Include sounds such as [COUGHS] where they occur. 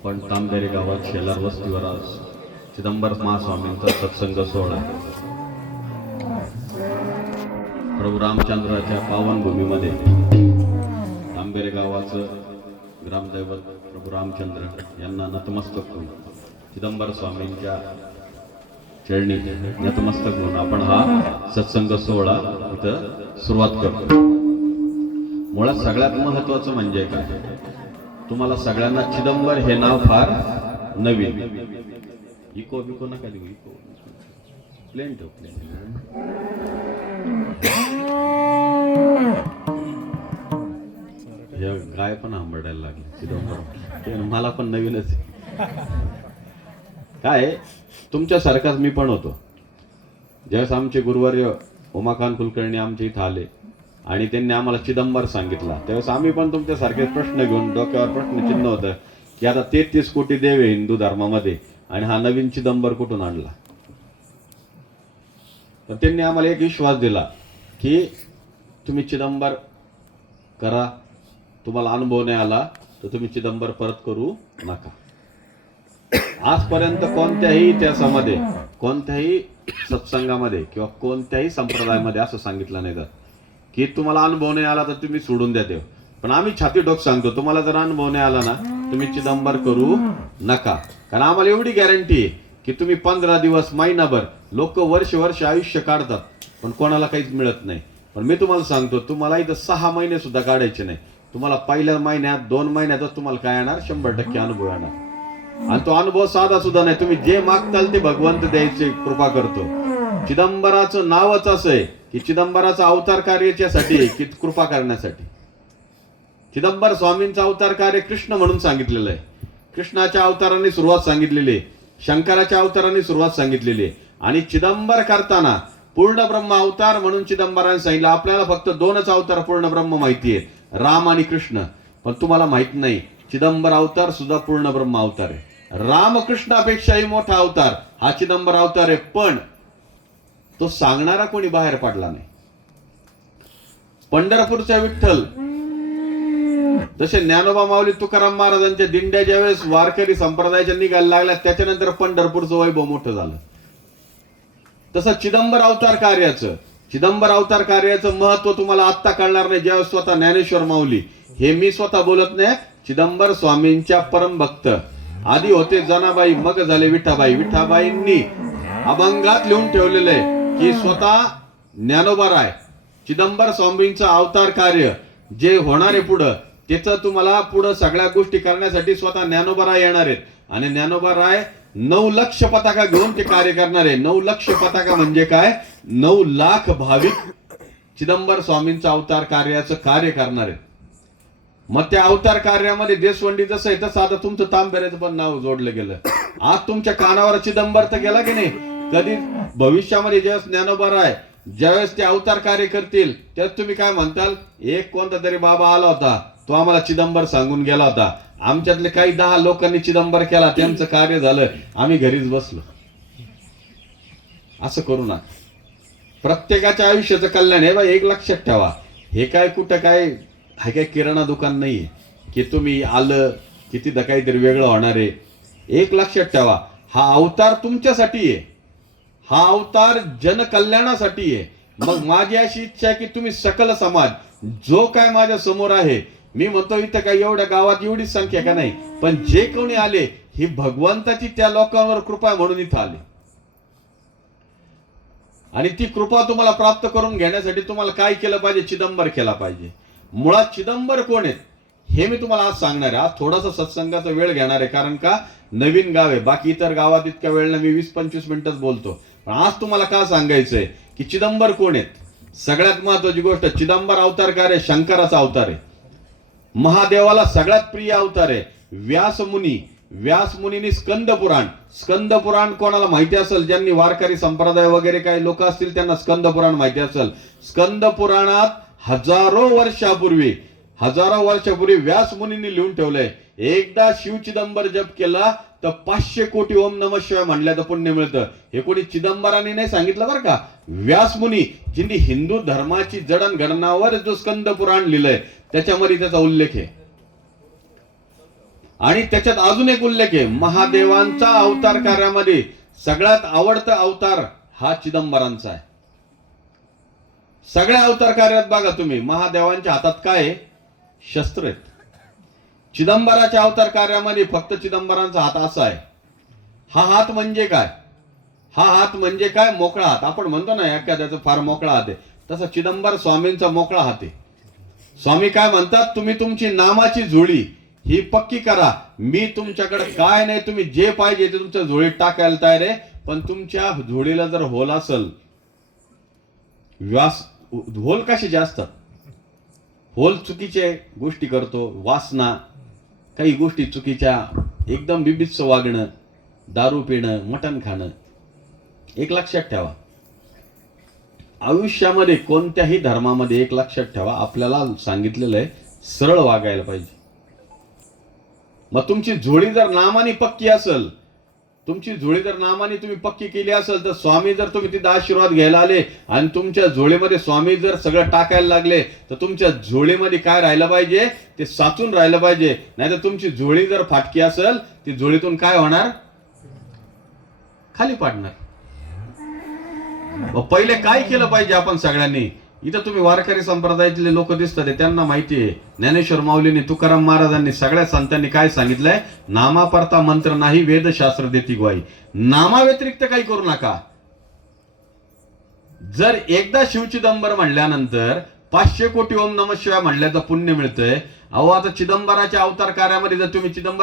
आपण तांबेरे गावात शेलार वस्तीवर आज चिदंबर महास्वामींचा सत्संग सोहळा प्रभू रामचंद्राच्या पावनभूमीमध्ये तांबेरे गावाचं ग्रामदैवत प्रभू रामचंद्र यांना नतमस्तक होऊन चिदंबर स्वामींच्या चरणी नतमस्तक होऊन आपण हा सत्संग सोहळा इथं सुरुवात करतो. मुळात सगळ्यात महत्वाचं म्हणजे काय? तुम्हाला सगळ्यांना चिदंबर हे नाव फार नवीन. इको बिको नका देऊ इको. प्लेन ठेव प्लेन हे गाय पण आंबडायला लागले चिदंबर. ते मला पण नवीनच काय आहे, तुमच्यासारखाच मी पण होतो. ज्यावेळेस आमचे गुरुवर्य उमाकांत कुलकर्णी आमच्या इथं आले आणि त्यांनी आम्हाला चिदंबर सांगितला. त्यावेळेस आम्ही पण तुमच्यासारखे प्रश्न घेऊन डोक्यावर प्रश्न चिन्ह होतं की आता तेहतीस कोटी देव आहे हिंदू धर्मामध्ये आणि हा नवीन चिदंबर कुठून आणला? तर त्यांनी आम्हाला एक विश्वास दिला की तुम्ही चिदंबर करा तुम्हाला अनुभव नाही आला तर तुम्ही चिदंबर परत करू नका. आजपर्यंत कोणत्याही इतिहासामध्ये कोणत्याही सत्संगामध्ये किंवा कोणत्याही संप्रदायामध्ये असं सांगितलं नाही जात. की तुम्हाला अनुभव नाही आला तर तुम्ही सोडून द्या देव. पण आम्ही छाती डोक सांगतो तुम्हाला जर अनुभव नाही आला ना तुम्ही चिदंबर करू नका. कारण आम्हाला एवढी गॅरंटी आहे की तुम्ही पंधरा दिवस महिनाभर लोक वर्ष वर्ष आयुष्य काढतात पण कोणाला काहीच मिळत नाही. पण मी तुम्हाला सांगतो तुम्हाला इथं सहा महिने सुद्धा काढायचे नाही. तुम्हाला पहिल्या महिन्यात दोन महिन्यातच तुम्हाला काय येणार? शंभर टक्के अनुभव येणार. आणि तो अनुभव साधा सुद्धा नाही. तुम्ही जे मागताल ते भगवंत द्यायचे कृपा करतो. चिदंबराचं नावच असं आहे की चिदंबराचा अवतार कार्याच्यासाठी की कृपा करण्यासाठी. चिदंबर स्वामींचा अवतार कार्य कृष्ण म्हणून सांगितलेलं आहे. कृष्णाच्या अवताराने सुरुवात सांगितलेली आहे. शंकराच्या अवताराने सुरुवात सांगितलेली आहे. आणि चिदंबर करताना पूर्ण ब्रह्म अवतार म्हणून चिदंबराने सांगितलं. आपल्याला फक्त दोनच अवतार पूर्ण ब्रह्म माहिती आहे. राम आणि कृष्ण. पण तुम्हाला माहीत नाही चिदंबर अवतार सुद्धा पूर्ण ब्रह्म अवतार आहे. रामकृष्णापेक्षाही मोठा अवतार हा चिदंबर अवतार आहे. पण तो सांगणारा कोणी बाहेर पडला नाही. पंढरपूरच्या विठ्ठल जसे ज्ञानोबा माऊली तुकाराम महाराजांच्या दिंड्या ज्यावेळेस वारकरी संप्रदायाच्या निघायला लागल्या त्याच्यानंतर पंढरपूरचं वैभव मोठं झालं. तसं चिदंबर अवतार कार्याचं चिदंबर अवतार कार्याचं महत्त्व तुम्हाला आत्ता कळणार नाही ज्यावेळेस स्वतः ज्ञानेश्वर माऊली हे मी स्वतः बोलत नाही चिदंबर स्वामींच्या परम भक्त. आधी होते जनाबाई मग झाले विठाबाई. विठाबाईंनी अभंगात लिहून ठेवलेले आहे. की स्वतः ज्ञानोबा राय चिदंबर स्वामींचं अवतार कार्य जे होणार आहे पुढं त्याचं तुम्हाला पुढं सगळ्या गोष्टी करण्यासाठी स्वतः ज्ञानोबा राय येणार आहेत. आणि ज्ञानोबा राय नऊ लक्ष पताका घेऊन ते कार्य करणार आहे. नऊ लक्ष पताका म्हणजे काय? नऊ लाख भाविक चिदंबर स्वामींचं अवतार कार्याचं कार्य करणार आहेत. मग त्या अवतार कार्यामध्ये देशवंडी जसं आहे तसं आता तुमचं तांबेऱ्याचं पण नाव जोडलं गेलं. आज तुमच्या कानावर चिदंबर तर गेला की नाही? कधी भविष्यामध्ये ज्यावेळेस ज्ञानोबर आहे ज्यावेळेस ते अवतार कार्य करतील त्यावेळेस तुम्ही काय म्हणताल? एक कोणता तरी बाबा आला होता तो आम्हाला चिदंबर सांगून गेला होता. आमच्यातले काही दहा लोकांनी चिदंबर केला त्यांचं कार्य झालं आम्ही घरीच बसलो. असं करू नका. प्रत्येकाच्या आयुष्याचं कल्याण हे बा एक लक्षात ठेवा. हे काय कुठं काय हे काय किराणा दुकान नाहीये. की तुम्ही आलं की तिथं काहीतरी वेगळं होणार आहे. एक लक्षात ठेवा. हा अवतार तुमच्यासाठी आहे. हा अवतार जनकल्याणासाठी आहे. मग [COUGHS] माझी अशी इच्छा आहे की तुम्ही सकल समाज जो काय माझ्यासमोर आहे मी म्हणतो इथं काय एवढ्या गावात एवढीच संख्या का नाही पण जे कोणी आले ही भगवंताची त्या लोकांवर कृपा म्हणून इथं आले. आणि ती कृपा तुम्हाला प्राप्त करून घेण्यासाठी तुम्हाला काय केलं पाहिजे? चिदंबर केला पाहिजे. मुळात चिदंबर कोण आहेत? हे मी तुम्हाला आज सांगणार आहे. आज थोडासा सत्संगाचा वेळ घेणार आहे. कारण का? नवीन गाव आहे. बाकी इतर गावात इतक्या वेळेला मी वीस पंचवीस मिनिटच बोलतो. पण आज तुम्हाला का सांगायचंय की चिदंबर कोण आहेत? सगळ्यात महत्वाची गोष्ट चिदंबर अवतार काय आहे शंकराचा अवतार आहे. महादेवाला सगळ्यात प्रिय अवतार आहे. व्यासमुनी स्कंद पुराण. स्कंद पुराण कोणाला माहिती असेल? ज्यांनी वारकरी संप्रदाय वगैरे काही लोक असतील त्यांना स्कंद पुराण माहिती असेल. स्कंद पुराणात हजारो वर्षापूर्वी हजारो वर्षापूर्वी व्यासमुनींनी लिहून ठेवलंय. एकदा शिव चिदंबर जप केला तर पाचशे कोटी ओम नम शिवाय म्हणल्याचं पुण्य मिळतं. हे कोणी चिदंबरांनी नाही सांगितलं बरं का? व्यास जिनी हिंदू धर्माची जडणघडणावर जो स्कंद पुराण लिहिलंय त्याच्यामध्ये त्याचा उल्लेख आहे. आणि त्याच्यात अजून एक उल्लेख आहे महादेवांचा अवतार कार्यामध्ये सगळ्यात आवडता अवतार हा चिदंबरांचा आहे. सगळ्या अवतार कार्यात बघा तुम्ही महादेवांच्या हातात काय आहे? शस्त्र आहेत. चिदंबराच्या अवतार कार्यामध्ये फक्त चिदंबरांचा हात असा आहे. हा हात म्हणजे काय? हा हात म्हणजे काय? मोकळा हात. आपण म्हणतो ना एखाद्याचा फार मोकळा हात आहे. तसा चिदंबर स्वामींचा मोकळा हात आहे. स्वामी काय म्हणतात? तुम्ही तुमची नामाची जोडी ही पक्की करा. मी तुमच्याकडे काय नाही तुम्ही जे पाहिजे ते तुमच्या झोळीत टाकायला तयार आहे. पण तुमच्या झोळीला जर होल असल व्यास होल कसे जास्त? होल चुकीचे गोष्टी करतो वासना काही गोष्टी चुकीच्या एकदम बिबित्स वागणं दारू पिणं मटण खाणं एक लक्षात ठेवा. आयुष्यामध्ये कोणत्याही धर्मामध्ये एक लक्षात ठेवा आपल्याला सांगितलेलं आहे सरळ वागायला पाहिजे. मग तुमची जोडी जर नामाने पक्की असेल तुमची जोडी जर नामाने तुम्ही पक्की केली असेल तर स्वामी जर तुम्ही तिथे आशीर्वाद घ्यायला आले आणि तुमच्या झोळीमध्ये स्वामी जर सगळं टाकायला लागले तर तुमच्या झोळीमध्ये काय राहिलं पाहिजे? ते साचून राहिलं पाहिजे. नाही तर तुमची झोळी जर फाटकी असेल ती झोळीतून काय होणार? खाली पाडणार. पहिले काय केलं पाहिजे आपण सगळ्यांनी? इथं तुम्ही वारकरी संप्रदायातले लोक दिसतात त्यांना माहिती आहे. ज्ञानेश्वर माऊलीने तुकाराम महाराजांनी सगळ्या संतांनी काय सांगितलंय? नामापरता मंत्र नाही वेदशास्त्र देती ग्वाही. नामा व्यतिरिक्त काही करू नका. जर एकदा शिवचिदंबर म्हणल्यानंतर पाचशे कोटी ओम नम शिवाय म्हणल्याचं पुण्य मिळतंय. अहो आता चिदंबराच्या अवतार कार्यामध्ये जर तुम्ही चिदंबर